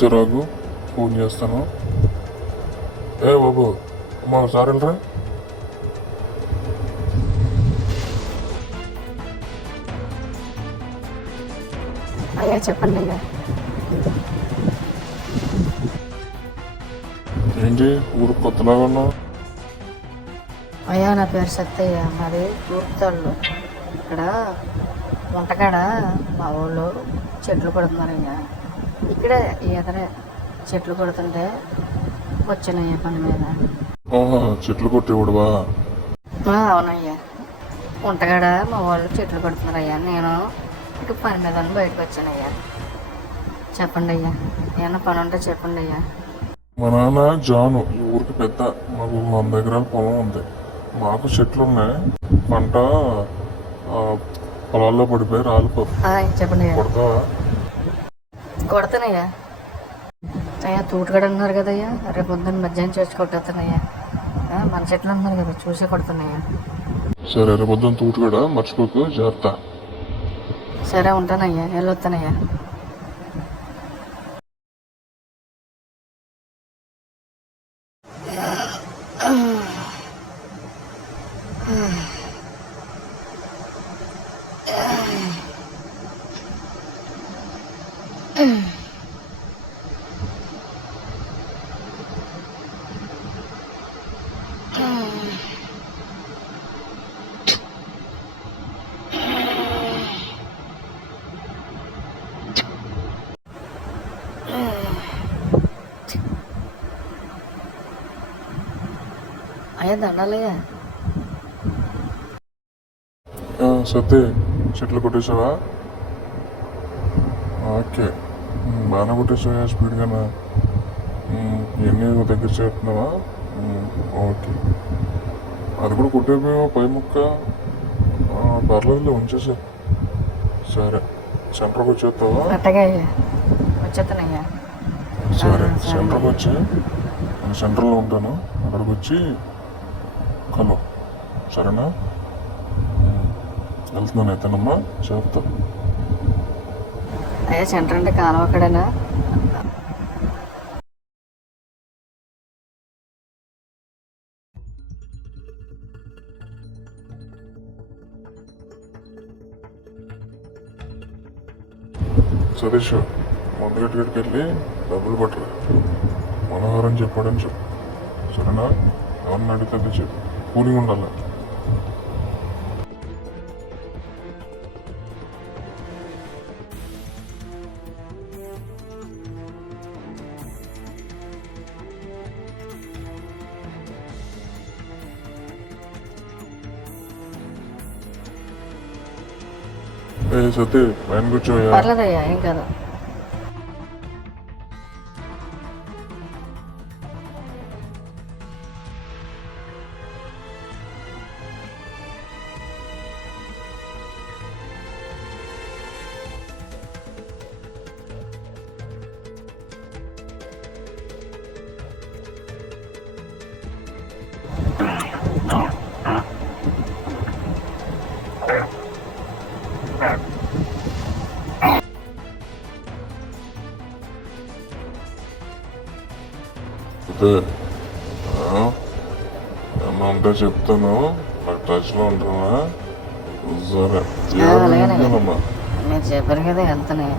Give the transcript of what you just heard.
వచ్చారాగు phone చేస్తాను. ఏ బాబు అమ్మా ఒకసారి వెళ్ళరా. అయ్యా చెప్పండి అయ్యా. ఏంటి ఊరు కొత్తలాగా ఉన్నావు? అయ్యా నా పేరు సత్తయ్య, మాది తూర్పుతాళ్ళు. ఇక్కడ వంటకాడ మా ఊళ్ళో చెట్లు కొడుతున్నారయ్యా. ఇక్కడే ఎదరే చెట్లు కొడుతుంటే వచ్చానయ్యా పని మీద. చెట్లు కొట్టేవాడువా? అవునయ్యా, వంటకాడ మా వాళ్ళు చెట్లు కొడుతున్నారయ్యా. నేను ఇక పని మీద బయటకు వచ్చానయ్యా. చెప్పండి అయ్యా, ఏమన్నా పని ఉంటే చెప్పండి అయ్యా. మా నాన్న జాను ఈ ఊరికి పెద్ద. మాకు 100 ఎకరాల పొలం ఉంది. మాకు చెట్లు ఉన్నాయి. పంట పొలాల్లో పడిపోయి రాలిపోతుంది. చెప్పండి అయ్యా. కొడతావా? కొడతానయ్యా. అయ్యా తూటుగడ అన్నారు కదయ్యా, రేపు పొద్దున్న మధ్యాహ్నం చేసి కొట్టేస్తానయ్యా. మన చెట్లు అన్నారు కదా, చూసే కొడుతున్నాయ్యా. సరే రేపు పొద్దున్న తూటుగడ మర్చిపోకు, జాగ్రత్త. సరే ఉంటానయ్యా, వెళ్ళొస్తానయ్యా. అయ్యా దండాలయ్యా. సత్తే చెట్లు కొట్టేసావా? ఓకే, బాగానే కొట్టేసావా స్పీడ్గానా? ఎన్ని దగ్గర చేస్తున్నావా? ఓకే, అది కూడా కొట్టేపోయావా పై ముక్క? పర్లేదులే ఉంచేసా. సరే సెంటర్కి వచ్చేస్తావా? అట్టగా అయ్యా, వచ్చేస్తానయ్యా. సరే సెంటర్కి వచ్చి నేను సెంటర్లో ఉంటాను, అక్కడికి వచ్చి కలు. సరేనా? వెళ్తున్నాను అయితేనమ్మా, చెప్తా. అయ్యా సెంటర్ అంటే కాలం అక్కడేనా? సతీష్ ముందు గట్టుకి వెళ్ళి డబ్బులు పట్టరా. మనోహరం చెప్పాడని చెప్పు. సరేనా? ఎవరిని అడిగితే చెప్పు, కూలింగ్ ఉండాలి. ఏ సతీ పైన కూర్చోయా. పర్లేదయ్యా, ఏం కాదు. ఏమంటే చెప్తాను, నాకు టచ్లో ఉంటున్నా. సరే అలాగేనమ్మా, మీరు చెప్పారు కదా వెళ్తానే.